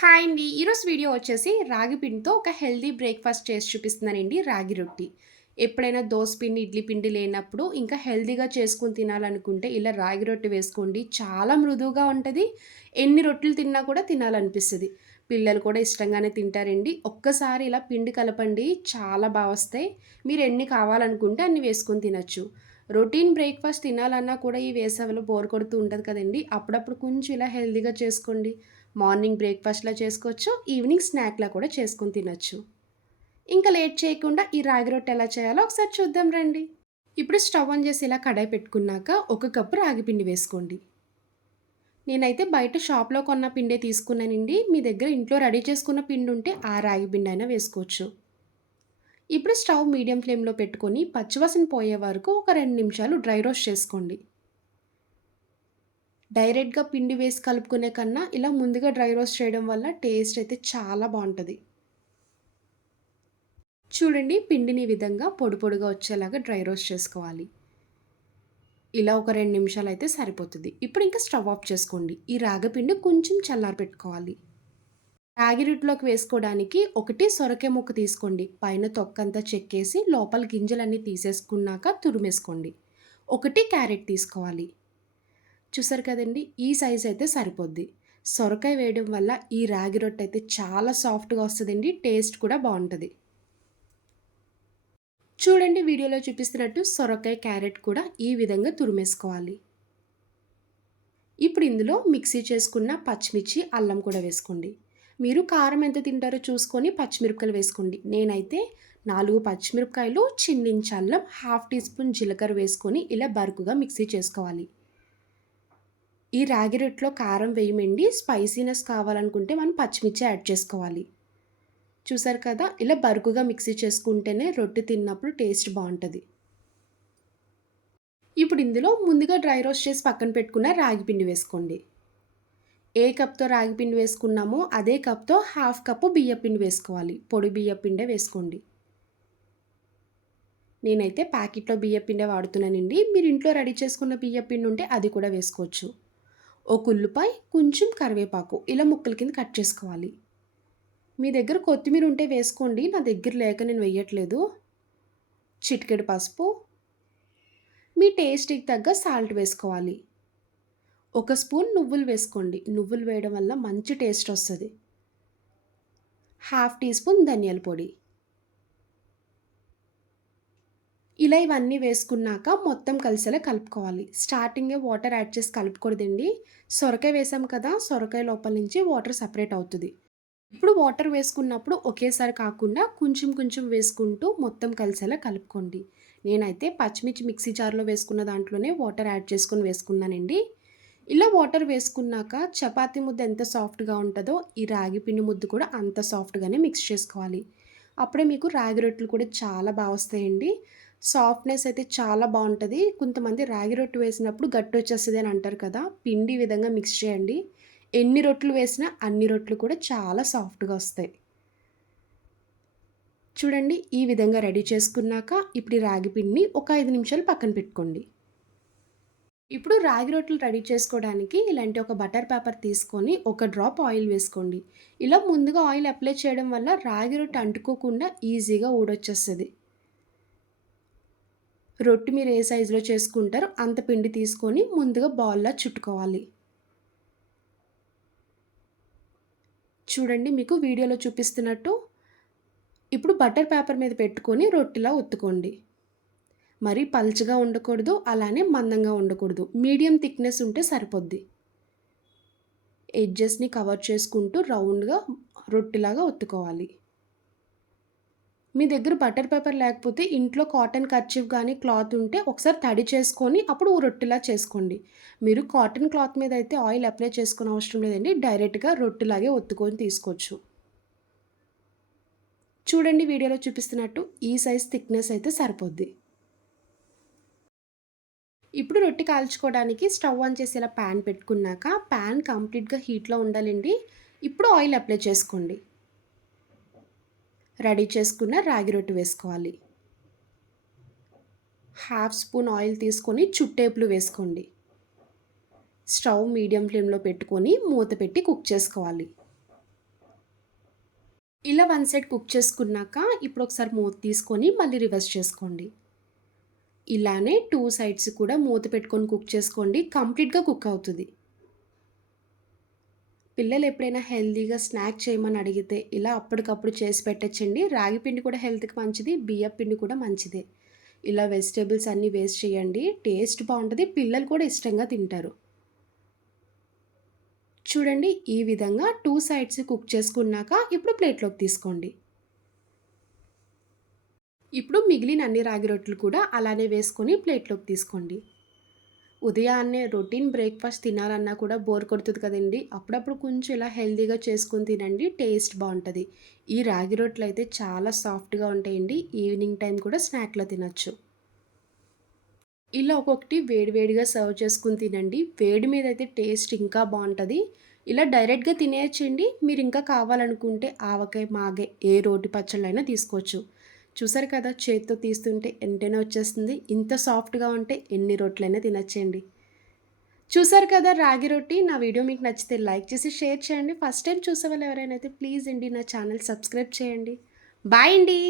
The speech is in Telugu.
హాయ్ అండి. ఈరోజు వీడియో వచ్చేసి రాగి పిండితో ఒక హెల్దీ బ్రేక్ఫాస్ట్ చేసి చూపిస్తున్నానండి రాగి రొట్టి. ఎప్పుడైనా దోశ పిండి ఇడ్లీ పిండి లేనప్పుడు ఇంకా హెల్దీగా చేసుకుని తినాలనుకుంటే ఇలా రాగి రొట్టి వేసుకోండి. చాలా మృదువుగా ఉంటుంది. ఎన్ని రొట్టెలు తిన్నా కూడా తినాలనిపిస్తుంది. పిల్లలు కూడా ఇష్టంగానే తింటారండి. ఒక్కసారి ఇలా పిండి కలపండి. చాలా బాగా వస్తాయి. మీరు ఎన్ని కావాలనుకుంటే అన్ని వేసుకొని తినచ్చు. రొటీన్ బ్రేక్ఫాస్ట్ తినాలన్నా కూడా ఈ వేసవిలో బోర్ కొడుతూ ఉంటుంది కదండి. అప్పుడప్పుడు కొంచెం ఇలా హెల్దీగా చేసుకోండి. మార్నింగ్ బ్రేక్ఫాస్ట్లా చేసుకోవచ్చు ఈవినింగ్ స్నాక్లా కూడా చేసుకుని తినొచ్చు. ఇంకా లేట్ చేయకుండా ఈ రాగి రొట్టె ఎలా చేయాలో ఒకసారి చూద్దాం రండి. ఇప్పుడు స్టవ్ ఆన్ చేసి ఇలా కడాయి పెట్టుకున్నాక ఒక కప్పు రాగి పిండి వేసుకోండి. నేనైతే బయట షాప్లో కొన్న పిండే తీసుకున్నానండి. మీ దగ్గర ఇంట్లో రెడీ చేసుకున్న పిండి ఉంటే ఆ రాగి పిండి అయినా వేసుకోవచ్చు. ఇప్పుడు స్టవ్ మీడియం ఫ్లేమ్లో పెట్టుకొని పచ్చివాసన పోయే వరకు ఒక రెండు నిమిషాలు డ్రై రోస్ట్ చేసుకోండి. డైరెక్ట్గా పిండి వేసి కలుపుకునే కన్నా ఇలా ముందుగా డ్రై రోస్ట్ చేయడం వల్ల టేస్ట్ అయితే చాలా బాగుంటుంది. చూడండి పిండిని విధంగా పొడి పొడిగా వచ్చేలాగా డ్రై రోస్ట్ చేసుకోవాలి. ఇలా ఒక రెండు నిమిషాలు అయితే సరిపోతుంది. ఇప్పుడు ఇంకా స్టవ్ ఆఫ్ చేసుకోండి. ఈ రాగపిండి కొంచెం చల్లారి పెట్టుకోవాలి. రాగి రొట్టెలోకి వేసుకోవడానికి ఒకటి సొరకాయ ముక్క తీసుకోండి. పైన తొక్కంతా చెక్కేసి లోపల గింజలన్నీ తీసేసుకున్నాక తురిమేసుకోండి. ఒకటి క్యారెట్ తీసుకోవాలి. చూసారు కదండి ఈ సైజ్ అయితే సరిపోద్ది. సొరకాయ వేయడం వల్ల ఈ రాగి రొట్టె అయితే చాలా సాఫ్ట్గా వస్తుందండి టేస్ట్ కూడా బాగుంటుంది. చూడండి వీడియోలో చూపిస్తున్నట్టు సొరకాయ క్యారెట్ కూడా ఈ విధంగా తురిమేసుకోవాలి. ఇప్పుడు ఇందులో మిక్సీ చేసుకున్న పచ్చిమిర్చి అల్లం కూడా వేసుకోండి. మీరు కారం ఎంత తింటారో చూసుకొని పచ్చిమిరపకాయలు వేసుకోండి. నేనైతే నాలుగు పచ్చిమిరపకాయలు చిన్నించి అల్లం హాఫ్ టీ స్పూన్ జీలకర్ర వేసుకొని ఇలా బరుకుగా మిక్సీ చేసుకోవాలి. ఈ రాగి రొట్టెలో కారం వేయమండి. స్పైసీనెస్ కావాలనుకుంటే మనం పచ్చిమిర్చి యాడ్ చేసుకోవాలి. చూసారు కదా ఇలా బరుకుగా మిక్సీ చేసుకుంటేనే రొట్టె తిన్నప్పుడు టేస్ట్ బాగుంటుంది. ఇప్పుడు ఇందులో ముందుగా డ్రై రోస్ట్ చేసి పక్కన పెట్టుకున్న రాగి పిండి వేసుకోండి. ఏ కప్తో రాగి పిండి వేసుకున్నామో అదే కప్తో హాఫ్ కప్పు బియ్య పిండి వేసుకోవాలి. పొడి బియ్య పిండే వేసుకోండి. నేనైతే ప్యాకెట్లో బియ్య పిండే వాడుతున్నానండి. మీరు ఇంట్లో రెడీ చేసుకున్న బియ్య పిండి ఉంటే అది కూడా వేసుకోవచ్చు. ఒక ఉల్లిపాయ కొంచెం కరివేపాకు ఇలా ముక్కల కింద కట్ చేసుకోవాలి. మీ దగ్గర కొత్తిమీర ఉంటే వేసుకోండి. నా దగ్గర లేక నేను వేయట్లేదు. చిటికెడు పసుపు. మీ టేస్ట్కి తగ్గ సాల్ట్ వేసుకోవాలి. ఒక స్పూన్ నువ్వులు వేసుకోండి. నువ్వులు వేయడం వల్ల మంచి టేస్ట్ వస్తుంది. హాఫ్ టీ స్పూన్ ధనియాల పొడి. ఇలా ఇవన్నీ వేసుకున్నాక మొత్తం కలిసేలా కలుపుకోవాలి. స్టార్టింగే వాటర్ యాడ్ చేసి కలుపుకూడదండి. సొరకాయ వేసాం కదా సొరకాయ లోపల నుంచి వాటర్ సపరేట్ అవుతుంది. ఇప్పుడు వాటర్ వేసుకున్నప్పుడు ఒకేసారి కాకుండా కొంచెం కొంచెం వేసుకుంటూ మొత్తం కలిసేలా కలుపుకోండి. నేనైతే పచ్చిమిర్చి మిక్సీ జార్లో వేసుకున్న దాంట్లోనే వాటర్ యాడ్ చేసుకొని వేసుకున్నానండి. ఇలా వాటర్ వేసుకున్నాక చపాతీ ముద్ద ఎంత సాఫ్ట్గా ఉంటుందో ఈ రాగి పిండి ముద్ద కూడా అంత సాఫ్ట్గానే మిక్స్ చేసుకోవాలి. అప్పుడే మీకు రాగి రొట్టెలు కూడా చాలా బాగా వస్తాయండి. సాఫ్ట్నెస్ అయితే చాలా బాగుంటుంది కొంతమంది రాగి రొట్టె వేసినప్పుడు గట్టి వచ్చేస్తుంది అని అంటారు కదా! పిండి విధంగా మిక్స్ చేయండి. ఎన్ని రొట్లు వేసినా అన్ని రొట్లు కూడా చాలా సాఫ్ట్గా వస్తాయి. చూడండి ఈ విధంగా రెడీ చేసుకున్నాక ఇప్పుడు ఈ రాగి పిండిని ఒక ఐదు నిమిషాలు పక్కన పెట్టుకోండి. ఇప్పుడు రాగి రొట్టెలు రెడీ చేసుకోవడానికి ఇలాంటి ఒక బటర్ పేపర్ తీసుకొని ఒక డ్రాప్ ఆయిల్ వేసుకోండి. ఇలా ముందుగా ఆయిల్ అప్లై చేయడం వల్ల రాగి రొట్టె అంటుకోకుండా ఈజీగా ఊడొచ్చేస్తుంది. రొట్టె మీరు ఏ సైజులో చేసుకుంటారో అంత పిండి తీసుకొని ముందుగా బాల్లా చుట్టుకోవాలి. చూడండి మీకు వీడియోలో చూపిస్తున్నట్టు ఇప్పుడు బటర్ పేపర్ మీద పెట్టుకొని రొట్టెలా ఒత్తుకోండి. మరి పల్చగా ఉండకూడదు అలానే మందంగా ఉండకూడదు. మీడియం థిక్నెస్ ఉంటే సరిపోద్ది. ఎడ్జెస్ని కవర్ చేసుకుంటూ రౌండ్గా రొట్టెలాగా ఒత్తుకోవాలి. మీ దగ్గర బటర్ పేపర్ లేకపోతే ఇంట్లో కాటన్ కర్చీఫ్ కానీ క్లాత్ ఉంటే ఒకసారి తడి చేసుకొని అప్పుడు రొట్టెలా చేసుకోండి. మీరు కాటన్ క్లాత్ మీద అయితే ఆయిల్ అప్లై చేసుకునే అవసరం లేదండి. డైరెక్ట్గా రొట్టెలాగే ఒత్తుకొని తీసుకోవచ్చు. చూడండి వీడియోలో చూపిస్తున్నట్టు ఈ సైజ్ థిక్నెస్ అయితే సరిపోద్ది. ఇప్పుడు రొట్టె కాల్చుకోవడానికి స్టవ్ ఆన్ చేసి ఇలా ప్యాన్ పెట్టుకున్నాక ప్యాన్ కంప్లీట్గా హీట్లో ఉండాలండి. ఇప్పుడు ఆయిల్ అప్లై చేసుకోండి. రెడీ చేసుకున్న రాగి రొట్టె వేసుకోవాలి. హాఫ్ స్పూన్ ఆయిల్ తీసుకొని చుట్టేపులు వేసుకోండి. స్టవ్ మీడియం ఫ్లేమ్లో పెట్టుకొని మూత పెట్టి కుక్ చేసుకోవాలి. ఇలా వన్ సైడ్ కుక్ చేసుకున్నాక ఇప్పుడు ఒకసారి మూత తీసుకొని మళ్ళీ రివర్స్ చేసుకోండి. ఇలానే టూ సైడ్స్ కూడా మూత పెట్టుకొని కుక్ చేసుకోండి. కంప్లీట్గా కుక్ అవుతుంది. పిల్లలు ఎప్పుడైనా హెల్తీగా స్నాక్ చేయమని అడిగితే ఇలా అప్పటికప్పుడు చేసి పెట్టచ్చండి. రాగి పిండి కూడా హెల్త్కి మంచిది బియ్యం పిండి కూడా మంచిదే. ఇలా వెజిటేబుల్స్ అన్నీ వేస్ట్ చేయండి. టేస్ట్ బాగుంటుంది పిల్లలు కూడా ఇష్టంగా తింటారు. చూడండి ఈ విధంగా టూ సైడ్స్ కుక్ చేసుకున్నాక ఇప్పుడు ప్లేట్లోకి తీసుకోండి. ఇప్పుడు మిగిలిన అన్ని రాగి రొట్టెలు కూడా అలానే వేసుకొని ప్లేట్లోకి తీసుకోండి. ఉదయాన్నే రొటీన్ బ్రేక్ఫాస్ట్ తినాలన్నా కూడా బోర్ కొడుతుంది కదండి. అప్పుడప్పుడు కొంచెం ఇలా హెల్తీగా చేసుకుని తినండి టేస్ట్ బాగుంటుంది. ఈ రాగి రొట్టెలు అయితే చాలా సాఫ్ట్గా ఉంటాయండి. ఈవినింగ్ టైం కూడా స్నాక్లో తినచ్చు. ఇలా ఒక్కొక్కటి వేడివేడిగా సర్వ్ చేసుకుని తినండి. వేడి మీద అయితే టేస్ట్ ఇంకా బాగుంటుంది. ఇలా డైరెక్ట్గా తినేయచ్చండి. మీరు ఇంకా కావాలనుకుంటే ఆవకాయ మాగే ఏ రోటి పచ్చళ్ళైనా తీసుకోవచ్చు. చూసారు కదా చేతితో తీస్తుంటే ఎంటనే వచ్చేస్తుంది. ఇంత సాఫ్ట్గా ఉంటే ఎన్ని రొట్లైనా తినచ్చండి. చూసారు కదా రాగి రొట్టి. నా వీడియో మీకు నచ్చితే లైక్ చేసి షేర్ చేయండి. ఫస్ట్ టైం చూసే వాళ్ళు ఎవరైనా అయితే ప్లీజ్ అండి నా ఛానల్ సబ్స్క్రైబ్ చేయండి. బాయ్ అండి.